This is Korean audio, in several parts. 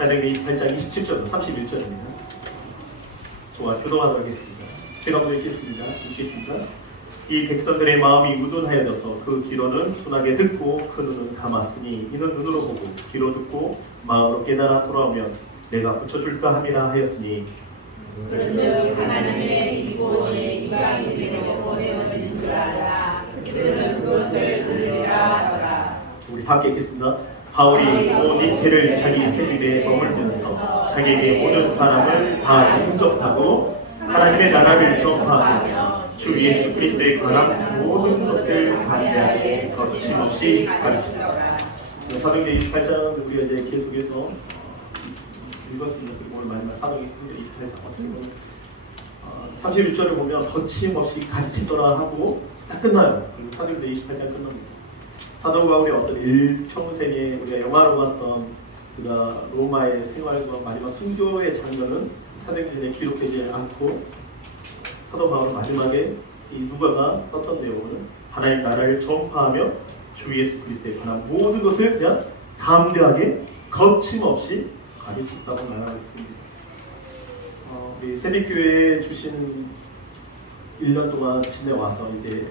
사도행전 28장 27절 31절입니다. 저와 교도하도록 하겠습니다. 제가 먼저 읽겠습니다. 이 백성들의 마음이 우둔하여져서 그 귀로는 둔하게 듣고 그 눈은 감았으니 이는 눈으로 보고 귀로 듣고 마음으로 깨달아 돌아오면 내가 고쳐줄까 함이라 하였으니 그런즉 하나님의 일본의 이방인들에게 보내어진 줄 알라. 그들은 그것을 들으리라 하더라. 우리 다 함께 읽겠습니다. 바울이 온 이태를 자기 새 집에 머물면서 자기에게 오는 사람을 다 용접하고 하나님의 나라를 전파하며 주 예수 그리스도에 관한 모든 것을 담대하게 거침없이 가르치더라. 사도행전 28장 우리가 이제 계속해서 읽었습니다. 그리고 오늘 마지막 사도행전 28장 어떻게 보면 31절을 보면 거침없이 가르치더라 하고 딱 끝나요. 그리고 사도행전 28장 끝납니다. 사도 바울의 어떤 일평생에 우리가 영화로 봤던 그가 로마의 생활과 마지막 순교의 장면은 사도행전에 기록되지 않고 사도 바울은 마지막에 이 누가가 썼던 내용은 하나님 나라를 전파하며 주 예수 그리스도에 관한 모든 것을 그냥 담대하게 거침없이 가르쳤다고 말하고 있습니다. 우리 새벽교회에 주신 1년 동안 지내와서 이제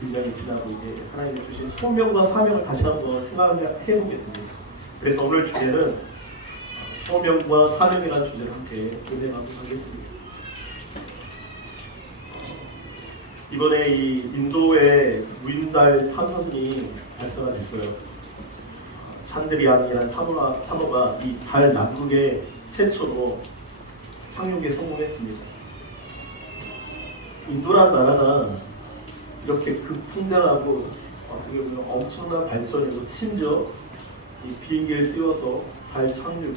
1년이 지나고 이제 하나님이 주신 소명과 사명을 다시 한번 생각해 보게 됩니다. 그래서 오늘 주제는 소명과 사명이라는 주제를 함께 은혜하도록 하겠습니다. 이번에 이 인도의 무인달 탐사선이 발사가 됐어요. 찬드리안이라는 산호가 이 달 남극에 최초로 착륙에 성공했습니다. 인도란 나라가 이렇게 급성장하고 어떻게 보면 엄청난 발전이고 심지어 이 비행기를 띄워서 달 착륙,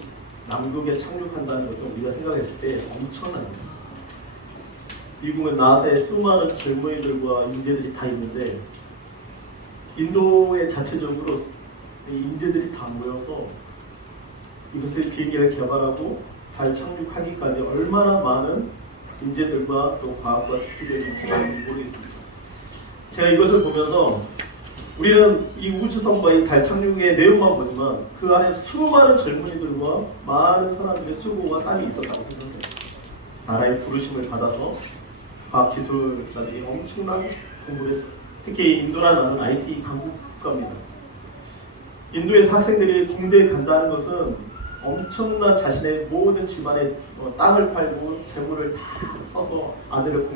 남극에 착륙한다는 것은 우리가 생각했을 때 엄청납니다. 미국은 나사에 수많은 젊은이들과 인재들이 다 있는데 인도의 자체적으로 인재들이 다 모여서 이것을 비행기를 개발하고 달 착륙하기까지 얼마나 많은 인재들과 또 과학과 기술이 있는지 모르겠습니다. 제가 이것을 보면서 우리는 이 우주선과 이 달 착륙의 내용만 보지만 그 안에 수많은 젊은이들과 많은 사람들의 수고와 땀이 있었다고 생각해요. 나라의 부르심을 받아서 과학기술자들이 엄청난 공부를 했죠. 특히 인도라는 IT 강국 국가입니다. 인도에서 학생들이 공대에 간다는 것은 엄청난 자신의 모든 집안의 땅을 팔고 재물을 다 써서 아들을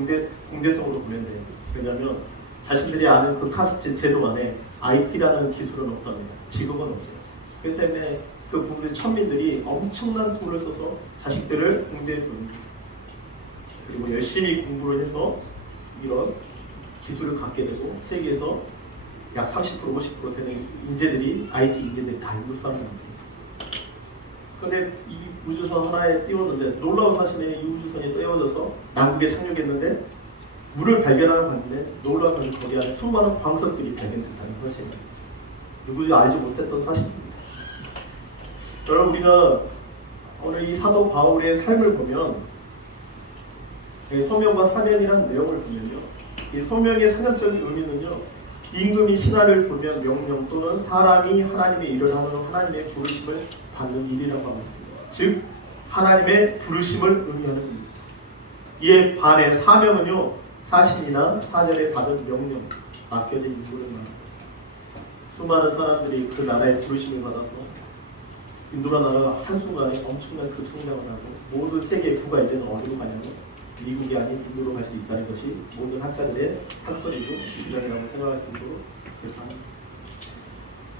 공대성으로 보낸대요. 왜냐하면 자신들이 아는 그 카스트 제도 안에 IT라는 기술은 없답니다. 직업은 없어요. 그렇기 때문에 그 부분의 천민들이 엄청난 돈을 써서 자식들을 공대에 보냅니다. 그리고 열심히 공부를 해서 이런 기술을 갖게 되고 세계에서 약 30% 50% 되는 인재들이 IT 인재들이 다 인도 사람들입니다. 그런데 이 우주선 하나에 띄웠는데 놀라운 사실은 이 우주선이 띄워져서 남극에 착륙했는데 물을 발견하는 건데 놀라운 것은 거기 안에 수많은 광석들이 발견됐다는 사실입니다. 누구도 알지 못했던 사실입니다. 여러분 우리가 오늘 이 사도 바울의 삶을 보면 소명과 사명이라는 내용을 보면요, 이 소명의 사명적인 의미는요, 임금이 신하를 보면 명령 또는 사람이 하나님의 일을 하는 하나님의 부르심을 받는 일이라고 하고 있습니다. 즉 하나님의 부르심을 의미하는 일. 이에 반해 사명은요, 사신이나 사절에 받은 명령, 맡겨진 임무를 말합니다. 수많은 사람들이 그 나라의 부르심을 받아서 인도라 나라가 한순간에 엄청난 급성장을 하고 모든 세계의 부가 이제는 어디로 가냐면 미국이 아닌 인도로 갈 수 있다는 것이 모든 학자들의 학설이고 주장이라고 생각할 정도로 그렇습니다.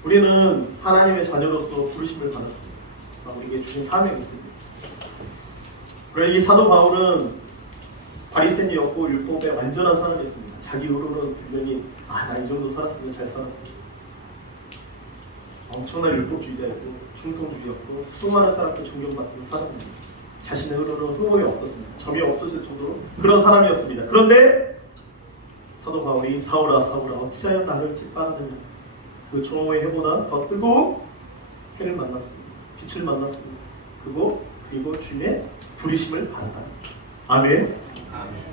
우리는 하나님의 자녀로서 부르심을 받았습니다. 우리에게 주신 사명이 있습니다. 그래서 이 사도 바울은 바리새인이었고 율법의 완전한 사람이었습니다. 자기 의로는 분명히 나 이 정도 살았으면 잘 살았어. 엄청난 율법주의자였고 충성주의였고 수많은 사람들 존경받는 사람입니다. 자신의 의로는 흠이 없었습니다. 점이 없었을 정도로 그런 사람이었습니다. 그런데 사도 바울이 사울아 사울아 어찌하여 나를 핍박하느냐, 그 종호의 해보다 더 뜨거운 해를 만났습니다. 빛을 만났습니다. 그리고 주님의 부르심을 받았다. 아멘.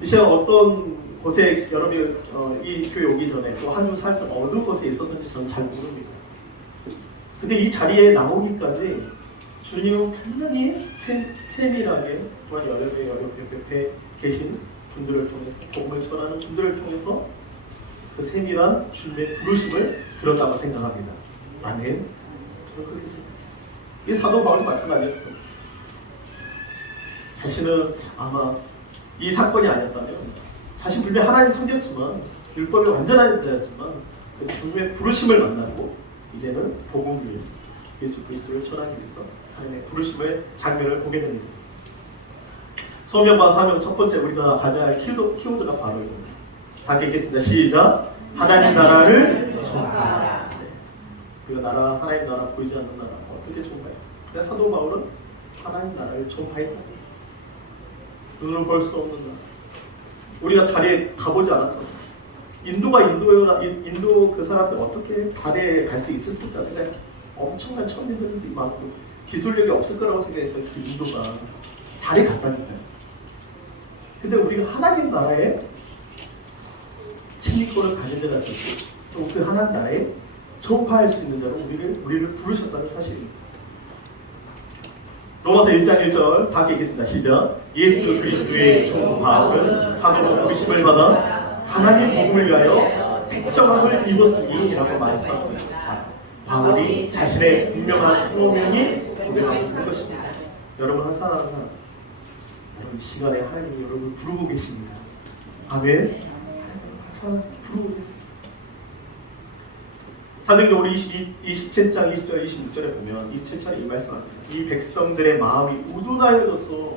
이 시간 어떤 곳에 여러분이 이 교회 오기 전에 또 한 주 살던 어느 곳에 있었는지 저는 잘 모릅니다. 근데 이 자리에 나오기까지 주님은 분명히 세밀하게 또한 여러 옆에 계신 분들을 통해서 복음을 전하는 분들을 통해서 그 세밀한 주님의 부르심을 들었다고 생각합니다. 아멘. 저는 그렇게 생각합니다. 이 사도 바울도 마찬가지였습니다. 자신은 아마 이 사건이 아니었다면 자신 분명 하나님 섬겼지만 율법에 완전한 자였지만 그 주님의 부르심을 만나고 이제는 복음을 위해서 예수 그리스도를 전하기 위해서 하나님의 부르심의 장면을 보게 됩니다. 소명과 사명 첫 번째 우리가 가져야 할 키워드가 바로 이겁니다. 다 읽겠습니다. 시작. 하나님 나라를 전파하라. 우리가 하나님 나라 보이지 않는 나라 어떻게 전파했어요? 근데 사도 바울은 하나님 나라를 전파했다. 눈으로 볼 수 없는 나라. 우리가 달에 가보지 않았잖아요. 인도 그 사람들 어떻게 달에 갈 수 있었을까 생각해. 엄청난 천민들이 많고 기술력이 없을 거라고 생각했던 그 인도가 달에 갔다니까요. 근데 우리가 하나님 나라에 침입권을 가진 자가 있었고 또 그 하나님 나라에 전파할 수 있는 자로 우리를 부르셨다는 사실입니다. 로마서 1장 1절 다 읽겠습니다. 시작. 예수 그리스도의 종 바울은 사도 부르심을 받아 하나님 복음을 위하여 특정함을 입었으니 라고 말씀하고 있습니다. 바울이 자신의 분명한 소명이 고백하는 것입니다. 여러분 한 사람 한 사람 여러분 이 시간에 하나님이 여러분을 부르고 계십니다. 아멘. 한 사람 부르고 계십니다. 사도행전 우리 27장 20절 26절에 보면 27절에 이 말씀합니다. 이 백성들의 마음이 우둔하여져서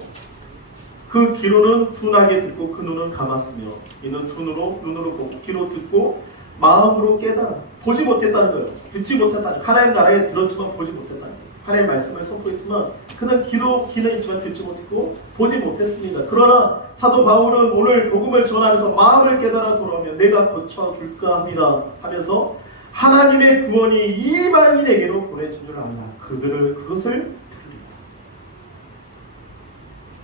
그 귀로는 둔하게 듣고 그 눈은 감았으며 이는 눈으로 보고 귀로 듣고 마음으로 깨달아 보지 못했다는 거예요. 듣지 못했다는 거예요. 하나님 나라에 들었지만 보지 못했다는 거예요. 하나님의 말씀을 선포했지만 그는 귀는 있지만 듣지 못했고 보지 못했습니다. 그러나 사도 바울은 오늘 복음을 전하면서 마음을 깨달아 돌아오면 내가 고쳐줄까 합니다 하면서 하나님의 구원이 이방인에게로 보내준 줄 알라. 그것을 들립니다.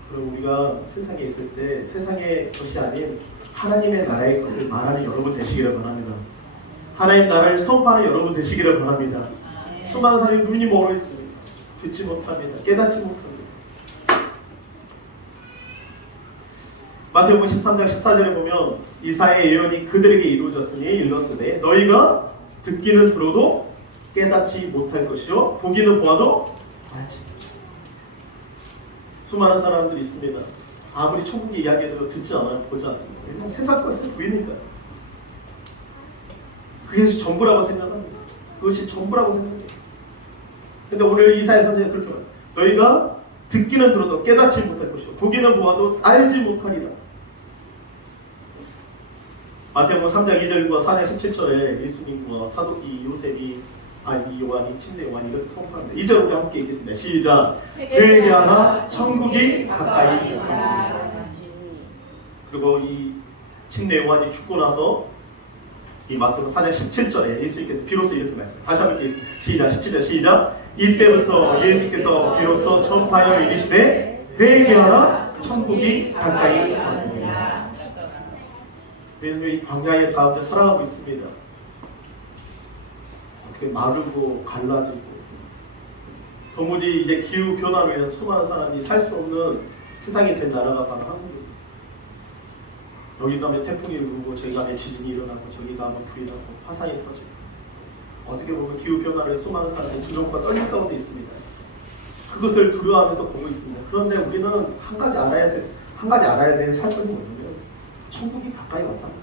그럼 우리가 세상에 있을 때 세상의 것이 아닌 하나님의 나라의 것을 말하는 여러분 되시기를 바랍니다. 하나님 나라를 선포하는 여러분 되시기를 바랍니다. 수많은 사람이 눈이 멀어 있습니다. 듣지 못합니다. 깨닫지 못합니다. 마태복음 13장 14절에 보면 이사야의 예언이 그들에게 이루어졌으니 일렀으되 너희가 듣기는 들어도 깨닫지 못할 것이요 보기는 보아도 알지 못할. 수많은 사람들이 있습니다. 아무리 천국의 이야기해도 듣지 않아요. 보지 않습니다. 왜냐하면 세상 것은 보이니까요. 그것이 전부라고 생각합니다. 그것이 전부라고 생각합니다. 근데 오늘 이사야 선지자가 그렇게 말해요. 너희가 듣기는 들어도 깨닫지 못할 것이요 보기는 보아도 알지 못하리라. 마태복음 3장 2절과 4장 17절에 예수님과 사도 요한이 침례 요한이 이렇게 선포합니다. 2절 우리 함께 읽겠습니다. 시작. 회개하라 천국이 가까이 있다. 그리고 이 침례 요한이 죽고 나서 이 마태복음 4장 17절에 예수님께서 비로소 이렇게 말씀합니다. 다시 한번 읽겠습니다. 시작. 17절 시작. 이때부터 예수께서 비로소 전파하여 이르시되 회개하라 천국이 가까이 있다. 우리는 이 광야의 가운데 살아가고 있습니다. 어떻게 마르고 갈라지고 도무지 이제 기후 변화로 인해서 수많은 사람이 살 수 없는 세상이 된 나라가 바로 한국입니다. 여기 가면 태풍이 불고 저기 가면 지진이 일어나고 저기 가면 불이 나고 화산이 터지고 어떻게 보면 기후 변화를 수많은 사람이 두려움과 떨림 가운데 있습니다. 그것을 두려워하면서 보고 있습니다. 그런데 우리는 한 가지 알아야 되는 사건이 뭐냐면 천국이 가까이 왔다는 거예요.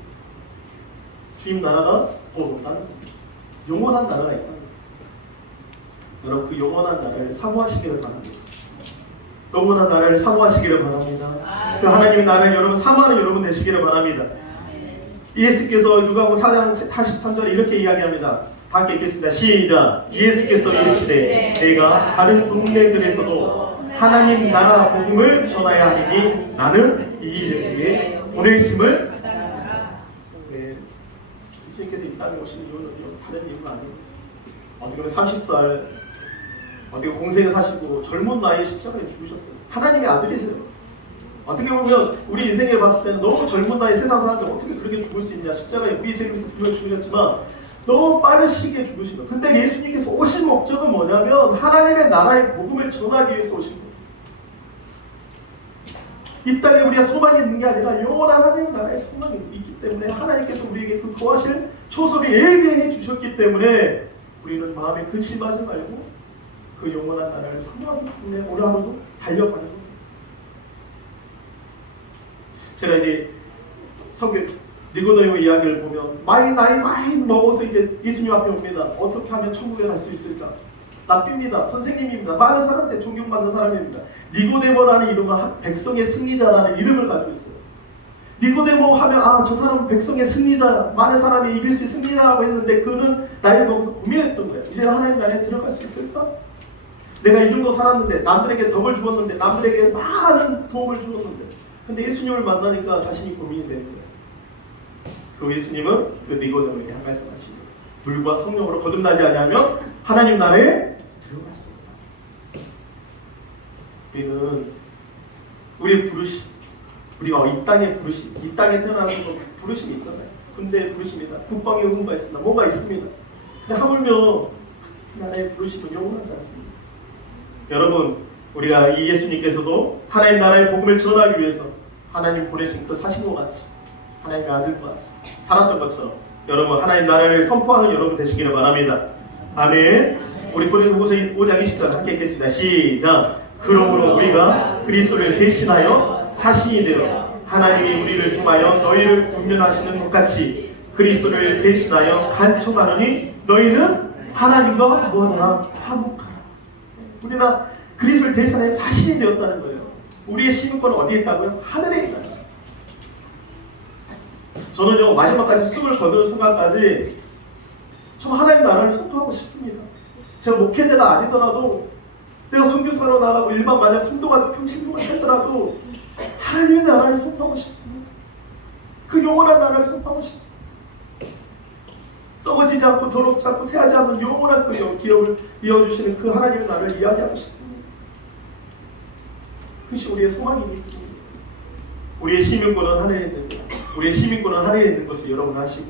주님 나라가 온다는 거예요. 영원한 나라가 있다는 거예요. 여러분 그 영원한 나라를 사모하시기를 바랍니다. 영원한 나라를 사모하시기를 바랍니다. 그 하나님의 나라를 여러분 사모하는 여러분 되시기를 바랍니다. 예수께서 누가복음 4장 43절에 이렇게 이야기합니다. 다 함께 읽겠습니다. 시작. 예수께서 이르시되 내가 다른 동네들에서도 하나님 나라 복음을 전하야 하리니 나는 이 일을 위해 보내심을 예수님께서 이 땅에 오신 이유는 다른 이유가 아니에요. 어떻게 보면 30살 어떻게 공생에 사시고 젊은 나이에 십자가에 죽으셨어요. 하나님의 아들이세요. 어떻게 보면 우리 인생을 봤을 때는 너무 젊은 나이에 세상 사람들 어떻게 그렇게 죽을 수 있냐. 십자가에 우리의 죄를 위해서 분명히 죽으셨지만 너무 빠르시게 죽으신 거예요. 근데 예수님께서 오신 목적은 뭐냐면 하나님의 나라의 복음을 전하기 위해서 오신 거예요. 이 땅에 우리가 소망이 있는 게 아니라 영원한 하나님 나라의 소망이 있기 때문에 하나님께서 우리에게 그 거하실 초소를 예비해 주셨기 때문에 우리는 마음에 근심하지 말고 그 영원한 나라를 사모하기 때문에 오늘 하루도 달려가는 거예요. 제가 이제 성경 니고데모 이야기를 보면 나이 많이 먹어서 이제 예수님 앞에 옵니다. 어떻게 하면 천국에 갈 수 있을까? 랍비입니다. 선생님입니다. 많은 사람한테 존경받는 사람입니다. 니고데모라는 이름은 백성의 승리자라는 이름을 가지고 있어요. 니고데모 하면 저 사람은 백성의 승리자, 많은 사람이 이길 수 있는 승리자라고 했는데 그는 나이를 먹어서 고민했던 거예요. 이제 하나님 나라에 들어갈 수 있을까? 내가 이 정도 살았는데 남들에게 덕을 주었는데 남들에게 많은 도움을 주었는데 근데 예수님을 만나니까 자신이 고민이 되는 거예요. 그 예수님은 그 니고데모에게 한 말씀 하십니다. 물과 성령으로 거듭나지 않으면 하나님 나라에 들어갈 수 없다. 우리는 우리의 부르심, 우리가 이 땅에 부르심, 이 땅에 태어나서 부르심이 있잖아요. 군대의 부르심이다. 국방의 의무가 있습니다. 뭔가 있습니다. 근데 하물며 나라의 부르심은 영원하지 않습니다. 여러분, 우리가 이 예수님께서도 하나님 나라의 복음을 전하기 위해서 하나님 보내신 그 사신과 같이 하나님의 아들과 같이 살았던 것처럼 여러분 하나님 나라를 선포하는 여러분 되시기를 바랍니다. 아멘. 우리 고린도후서 5장 20절 함께 읽겠습니다. 시작. 그러므로 우리가 그리스도를 대신하여 사신이 되어 하나님이 우리를 통하여 너희를 운명하시는 것 같이 그리스도를 대신하여 간청하노니 너희는 하나님과 뭐하더라? 화목하라. 우리가 그리스도를 대신하여 사신이 되었다는 거예요. 우리의 시민권은 어디에 있다고요? 하늘에 있다. 저는요 마지막까지 숨을 거두는 순간까지 정말 하나님 나라를 선포하고 싶습니다. 제가 목회자가 아니더라도 내가 선교사로 나가고 일반 만약 성도가 평신도가 했더라도 하나님의 나라를 선포하고 싶습니다. 그 영원한 나라를 선포하고 싶습니다. 썩어지지 않고 더럽지 않고 새하지 않는 영원한 그 기업을 이어주시는 그 하나님의 나라를 이야기하고 싶습니다. 그것이 우리의 소망이기 때문에 우리의 시민권은 하늘에 있는 것, 우리의 시민권은 하늘에 있는 것을 여러분 아시고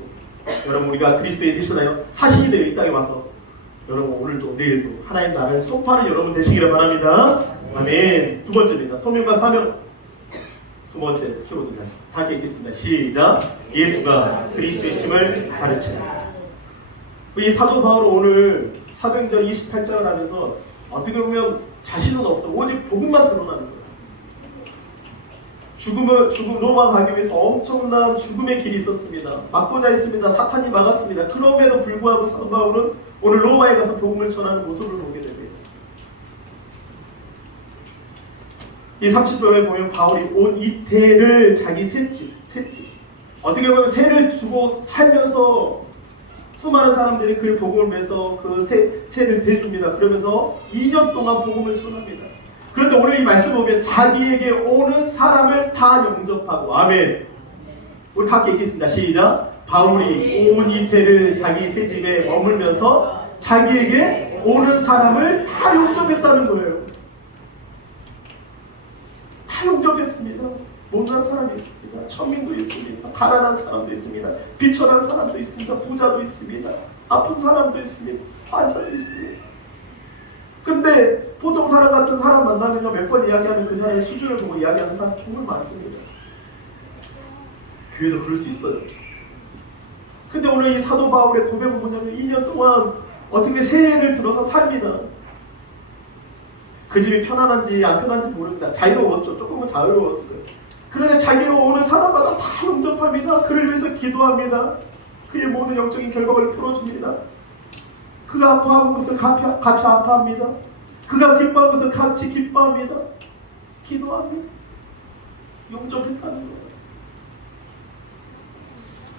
여러분 우리가 그리스도의 대신하여 사신이 되어 이 땅에 와서 여러분 오늘도 내일도 하나님 나라를 선포하는 여러분 되시기를 바랍니다. 아멘. 두 번째입니다. 소명과 사명. 두 번째 키워드입니다. 다 읽겠습니다. 시작. 예수가 그리스도의 심을 가르치라. 이 사도 바울은 오늘 사도행전 28장을 하면서 어떻게 보면 자신은 없어. 오직 복음만 드러나는 거예요. 죽음 로마 가기 위해서 엄청난 죽음의 길이 있었습니다. 막고자 했습니다. 사탄이 막았습니다. 그럼에도 불구하고 사도 바울은 오늘 로마에 가서 복음을 전하는 모습을 보게 됩니다. 이 30절에 보면 바울이 온 이태를 자기 셋집 어떻게 보면 새를 주고 살면서 수많은 사람들이 그 복음을 매서 그 새를 대줍니다. 그러면서 2년 동안 복음을 전합니다. 그런데 오늘 이 말씀 보면 자기에게 오는 사람을 다 영접하고 아멘. 우리 다 함께 읽겠습니다. 시작. 바울이 온 이태를 자기 새 집에 머물면서 자기에게 오는 사람을 다 영접했다는 거예요. 다 영접했습니다. 못난 사람이 있습니다. 천민도 있습니다. 가난한 사람도 있습니다. 비천한 사람도 있습니다. 부자도 있습니다. 아픈 사람도 있습니다. 환자도 있습니다. 근데 보통 사람 같은 사람 만나면 몇 번 이야기하면 그 사람의 수준을 보고 이야기하는 사람 정말 많습니다. 교회도 그럴 수 있어요. 근데 오늘 이 사도 바울의 고백은 뭐냐면 2년 동안 어떻게 새해를 들어서 삽니다. 그 집이 편안한지 안 편한지 모릅니다. 자유로웠죠. 조금은 자유로웠어요. 그런데 자기가 오는 사람마다 다 영접합니다. 그를 위해서 기도합니다. 그의 모든 영적인 결박을 풀어줍니다. 그가 아파하는 것을 같이 아파합니다. 그가 기뻐하는 것을 같이 기뻐합니다. 기도합니다. 영접했다는 거예요.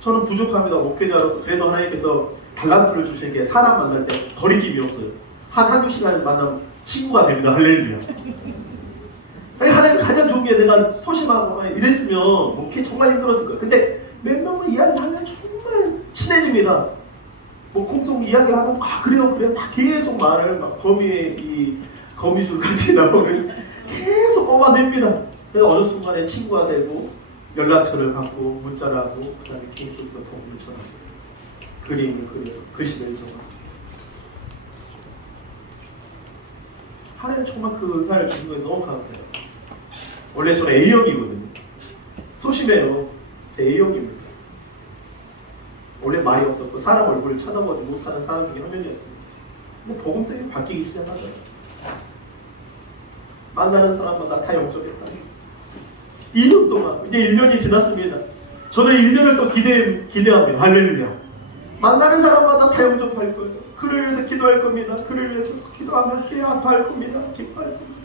저는 부족합니다. 목회자로서. 그래도 하나님께서 달란트를 주시는 게 사람 만날 때 거리낌이 없어요. 한두 시간 만나면 친구가 됩니다. 할렐루야. 하나님 가장 좋은 게 내가 소심하고 이랬으면 목회 정말 힘들었을 거예요. 근데 몇 명만 이야기하면 정말 친해집니다. 뭐 공통 이야기를 하면 그래요 막 계속 말을 막 거미줄 같이 나오는 계속 뽑아냅니다. 그래서 어느 순간에 친구가 되고 연락처를 받고 문자를 하고 그 다음에 계속부터 복음을 전하고 그림을 그려서 글씨를 적었어요. 하나님 정말 그 은사를 주신 거에 너무 감사해요. 원래 저는 A형이거든요. 소심해요. 제 A형입니다. 원래 말이 없었고 사람 얼굴을 쳐다보지 못하는 사람 중에 한 명이었습니다. 근데 복음 때문에 바뀌기 시작하더라고요. 만나는 사람마다 다 영접했다. 2년 동안, 이제 1년이 지났습니다. 저는 1년을 또 기대합니다. 할렐루야. 만나는 사람마다 다 영접할 거예요. 그를 위해서 기도할 겁니다. 그를 위해서 기도하면 아파할 겁니다. 기뻐할 겁니다.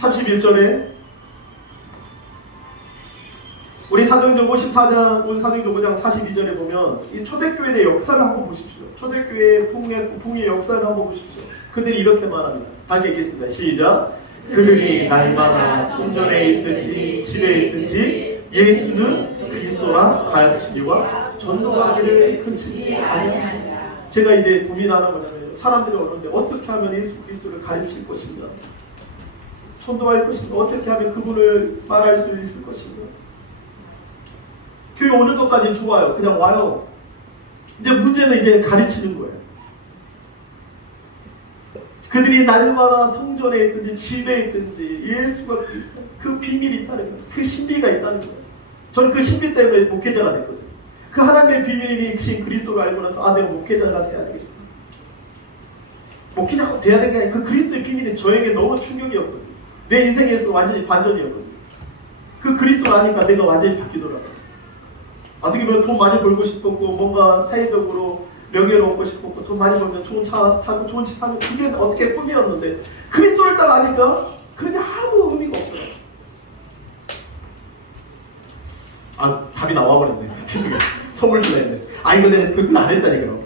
31절에 우리 사도행전 5장 42절에 보면 이 초대교회의 역사를 한번 보십시오. 초대교회의 풍의 역사를 한번 보십시오. 그들이 이렇게 말합니다. 다 읽겠습니다. 시작. 그들이 날마다 성전에 있든지 집에 있든지 예수는 그리스도라 가르치기와 전도하기를 그치지 아니하니라. 제가 이제 고민하는 거냐면 사람들이 오는데 어떻게 하면 예수 그리스도를 가르칠 것인가, 전도할 것인가, 어떻게 하면 그분을 말할 수 있을 것인가. 교회 오는 것까지 좋아요. 그냥 와요. 이제 문제는 이제 가르치는 거예요. 그들이 날마다 성전에 있든지 집에 있든지 예수가 그리스도, 그 비밀이 있다는 거예요. 그 신비가 있다는 거예요. 저는 그 신비 때문에 목회자가 됐거든요. 그 하나님의 비밀이신 그리스도를 알고 나서 내가 목회자가 돼야 되겠다. 목회자가 돼야 되는 게 아니라 그 그리스도의 비밀이 저에게 너무 충격이었거든요. 내 인생에서 완전히 반전이었거든요. 그 그리스도를 아니까 내가 완전히 바뀌더라고요. 어떻게 보면 돈 많이 벌고 싶었고 뭔가 사회적으로 명예를 얻고 싶었고 돈 많이 벌면 좋은 차 타고 좋은 집 사면 그게 어떻게 꿈이었는데 그리스도를 딱 아니까 그런 게 아무 의미가 없어요. 답이 나와버렸네. 죄송해요. 선물 주려 했네. 근데 그건 안 했다니까요.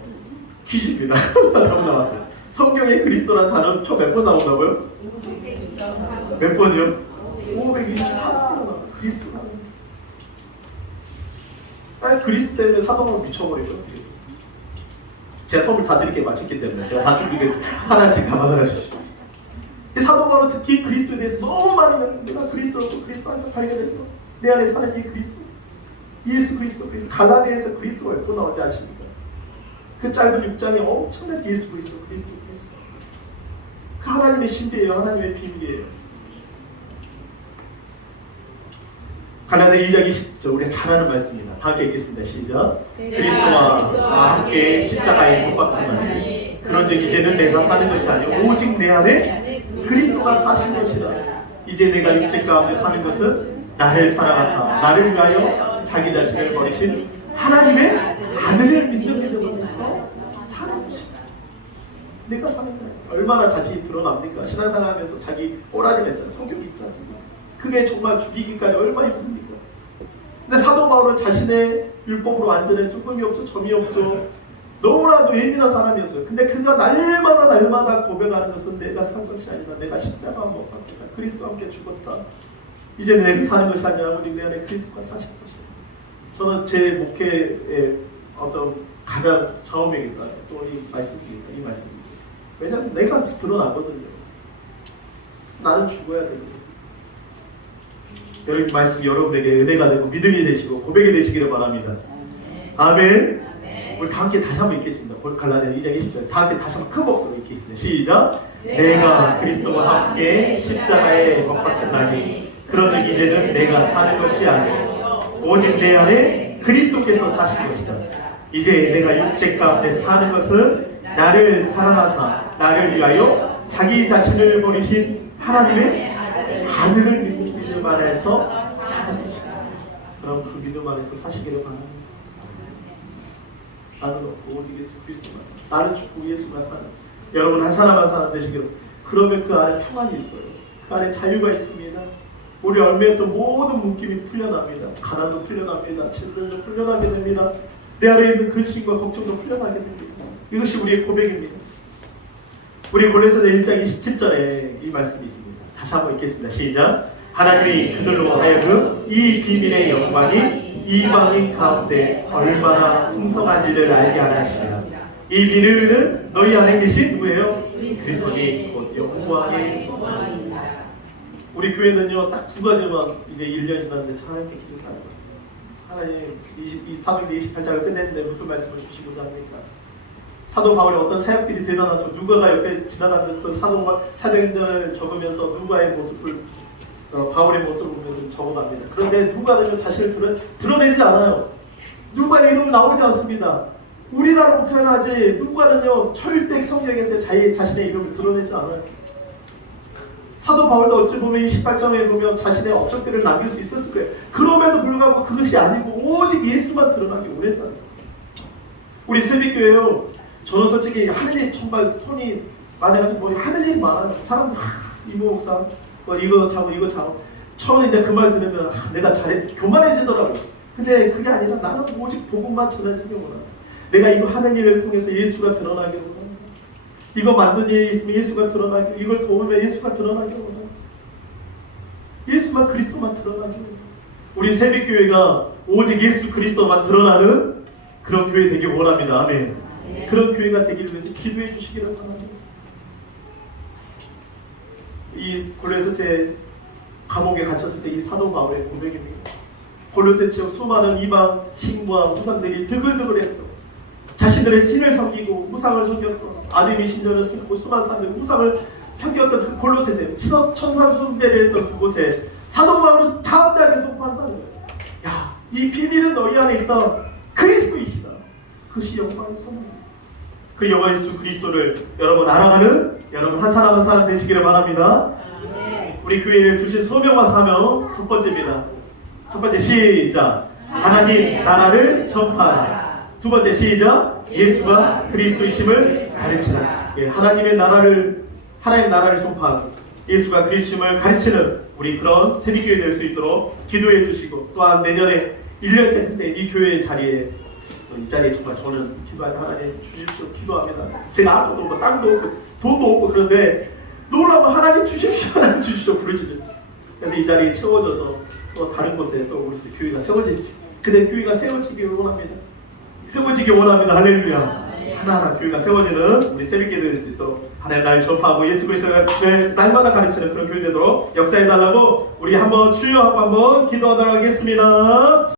퀴즈입니다. 답 나왔어요. 성경에 그리스도라는 단어 총 몇 번 나온다고요? 몇 번이요? 523번. 그리스도라는. 그리스도 때문에 사도바울 미쳐버리죠. 제가 선물 다 드릴게 마쳤기 때문에 제가 다 준비게 하나씩 다 받아가십시오. 사도바울은 특히 그리스도에 대해서 너무 많이 내가 그리스도로서 그리스도 안에서 발견했어. 내 안에 사는 이 그리스도, 예수 그리스도. 갈라디아에서 그리스도가 몇 번 나오지 않습니까? 그 짧은 6장에 엄청난 예수 그리스도. 그 하나님의 신비예요. 하나님의 비밀이에요. 갈라디아 2장 20절 우리가 잘 아는 말씀입니다. 다 함께 읽겠습니다. 시작. 그리스도와 함께 십자가에 못 박혔나니 그런즉 이제는 내가 사는 것이 아니요 오직 내 안에 그리스도가 사신 것이다. 이제 내가 육체 가운데 사는 것은 나를 사랑하사 나를 위하여 자기 자신을 버리신 하나님의 아들을 믿음으로서 사는 것이다. 내가 사는 거야. 얼마나 자신이 드러납니까? 신앙생활하면서 자기 오라지가 있잖아요. 성격이 있지 않습니까? 그게 정말 죽이기까지 얼마나 힘듭니까? 근데 사도 바울은 자신의 율법으로 완전히 조금이 없죠, 점이 없죠. 너무나도 예민한 사람이었어요. 근데 그가 날마다 고백하는 것은 내가 산 것이 아니다. 내가 십자가 못 박혔다. 그리스도와 함께 죽었다. 이제 내가 사는 것이 아니라 오직 내 안에 그리스도가 사신 것이다. 저는 제 목회의 어떤 가장 처음이기도 하고 또 이 말씀입니다. 이 말씀입니다. 왜냐하면 내가 드러나거든요. 나는 죽어야 되거든요. 여러분 말씀 여러분에게 은혜가 되고 믿음이 되시고 고백이 되시기를 바랍니다. 아멘. 우리 다 함께 다시 한번 읽겠습니다. 갈라디아 2장 20절 다 함께 다시 한번 큰 목소리로 읽겠습니다. 시작. 내가 그리스도와 함께 십자가에 못 박혔나니 그런즉 이제는 내가 사는 것이 아니요 오직 내 안에 그리스도께서 사신 것이다. 이제 내가 육체 가운데 사는 것은 나를 사랑하사 나를 위하여 자기 자신을 버리신 하나님의 아들을 믿음 안에서 사는 것이다. 그럼 그 믿음 안에서 사시기를 바랍니다. 나는 없고 오직 예수 그리스도만, 나는 죽고 예수가 사는 여러분 한 사람 한 사람 되시기를. 그러면 그 안에 평안이 있어요. 그 안에 자유가 있습니다. 우리 얼매했던 모든 묶임이 풀려납니다. 가난도 풀려납니다. 질병도 풀려나게 됩니다. 내 안에 있는 근심과 걱정도 풀려나게 됩니다. 이것이 우리의 고백입니다. 우리 골로새서 1장 27절에 이 말씀이 있습니다. 다시 한번 읽겠습니다. 시작. 하나님이 그들로 하여금 이 비밀의 영광이 이방인 가운데 얼마나 풍성한지를 알게 하려 하십니다. 이 비밀은 너희 안에 계신 누구예요? 그리스도니 곧 영광의 소망입니다. 우리 교회는요 딱 두 가지만 이제 1년 지났는데 참 이렇게 기도하는 거예요. 하나님 사도행전 28장을 끝냈는데 무슨 말씀을 주시고자 합니까? 사도 바울의 어떤 사역들이 대단하죠. 누가가 옆에 지나가는 그 사도행전을 적으면서 누가의 모습을 바울의 모습을 보면서 적어갑니다. 그런데 누가는요 자신을 드러내지 않아요. 누가의 이름 나오지 않습니다. 우리라고 표현하지 누가는요 절대 성경에서 자신의 이름을 드러내지 않아요. 사도 바울도 어찌 보면 28장에 보면 자신의 업적들을 남길 수 있었을 거예요. 그럼에도 불구하고 그것이 아니고 오직 예수만 드러나기 원했다는 거예요. 우리 새벽교회요. 저는 솔직히 하는 일 정말 손이 많아가지고 뭐 하는 일이 많아요. 사람들 이모 목사 뭐 이거 자고 처음에 이제 그 말 들으면 내가 교만해지더라고요. 근데 그게 아니라 나는 오직 복음만 전해주기 원합니다. 내가 이거 하는 일을 통해서 예수가 드러나기를 원합니다. 이거 만든 일이 있으면 예수가 드러나기를, 이걸 도우면 예수가 드러나기를 원합니다. 예수만 그리스도만 드러나기를 원합니다. 우리 새벽교회가 오직 예수 그리스도만 드러나는 그런 교회 되길 원합니다. 아멘. 그런 교회가 되기를 위해서 기도해 주시기를 바랍니다. 이 골로새 감옥에 갇혔을 때 이 사도 바울의 고백입니다. 골로새 지역 수많은 이방 신부와 무상들이 드글드글했던 자신들의 신을 섬기고 우상을 섬겼던 아데미 신전을 섬기고 수많은 사람들이 우상을 섬겼던 그 골로새에 천상숭배를 했던 그곳에 사도 바울은 담대하게 선포한다는 거예요. 야, 이 비밀은 너희 안에 있다. 그리스도이시다. 그것이 영광의 선물입니다. 그 영광 예수 그리스도를 여러분 알아가는 여러분 한 사람 한 사람 되시기를 바랍니다. 우리 교회를 주신 소명과 사명 첫 번째입니다. 첫 번째 시작. 하나님 나라를 전파하라. 두 번째 시작. 예수가 그리스도이심을 가르치라. 예, 하나님 나라를 전파하고 예수가 그리스도임을 가르치는 우리 그런 새벽교회 될 수 있도록 기도해 주시고, 또한 내년에 1년 됐을 때 이 교회의 자리에 또 이 자리에 정말 저는 기도할 때 하나님 주십시오 기도합니다. 제가 아무것도 없고 땅도 없고 돈도 없고 그런데 놀라면 하나님 주십시오 하나님 주십시오 부르짖어요. 그래서 이 자리에 채워져서 또 다른 곳에 또 우리 교회가 세워질지, 근데 교회가 세워지길 원합니다. 세워지길 원합니다. 할렐루야. 하나하나 교회가 세워지는 우리 새벽교회 될 수 있도록 하나님 날 전파하고 예수 그리스도를 날마다 가르치는 그런 교회 되도록 역사해 달라고 우리 한번 주여 하고 한번 기도하도록 하겠습니다.